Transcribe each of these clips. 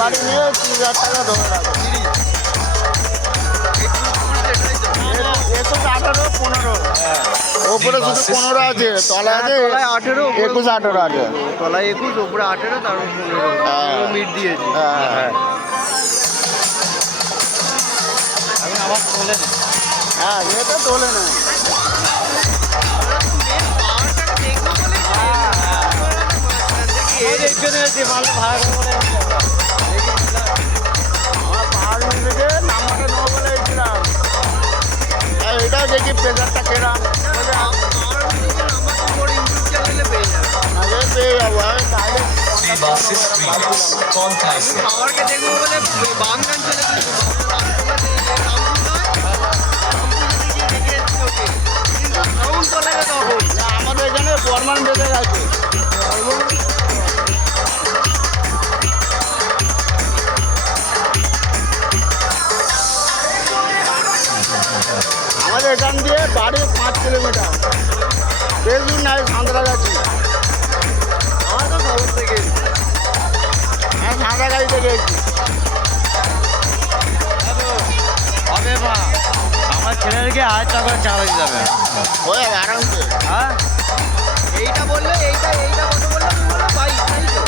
বাড়ি নিয়ে 30,000 টাকা ধরে রাখো। 21, 18, 15 ওপরে শুধু 15 আছে, তলায় আছে 18, 21, 18 আছে। তলায় 21, ওপরে 18, তারপর 15 মিট দিয়েছে। হ্যাঁ আমি আবার তোলে না। হ্যাঁ, এটা তোলে না। আমার পাহাড় থেকে নাম্বারটা নেবো বলে এসেছিলাম। এটাও দেখি প্রেশারটা কেরাম আগে পেয়ে যাবো। আমি পাওয়ারকে দেখবো বলে বামগান চলে আমাদের এখানে বর্মান বেঁধে গেছে। আমাদের এখান দিয়ে বাড়ি 5 কিলোমিটার, বেশ দূর নাই, সাঁতরাগাছি। আমার তো খবর থেকে হ্যাঁ, সাঁতরাগাছি থেকে এসেছি। হবে মা, আমার ছেলেকে 1000 টাকা করে চাঁদা দিতে হবে। হয়ে যাবে আরামসে। হ্যাঁ, এইটা বললে এইটা কত বললে? তুমি বললে 22,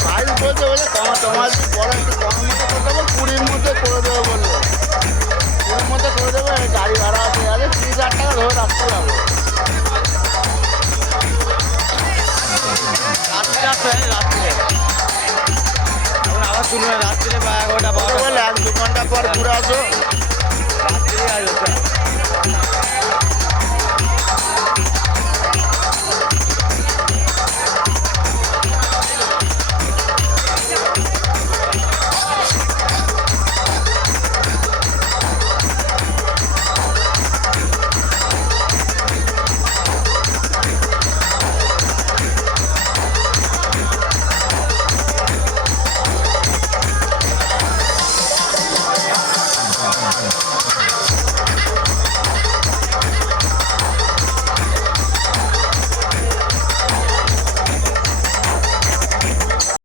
বাইশ বলছে বলে তোমার বড় একটু কম মধ্যে করে দেবো, 20-র মধ্যে করে দেবো বললো। 20-র মধ্যে করে দেবো, গাড়ি ভাড়া আছে, 30,000 টাকা ধরে রাখতে হবে। রাত্রে এখন আবার শুনবে রাত্রে বা 11টা 12টা বলে 1-2 ঘন্টা পর ঘুরে আসো। রাত্রে আর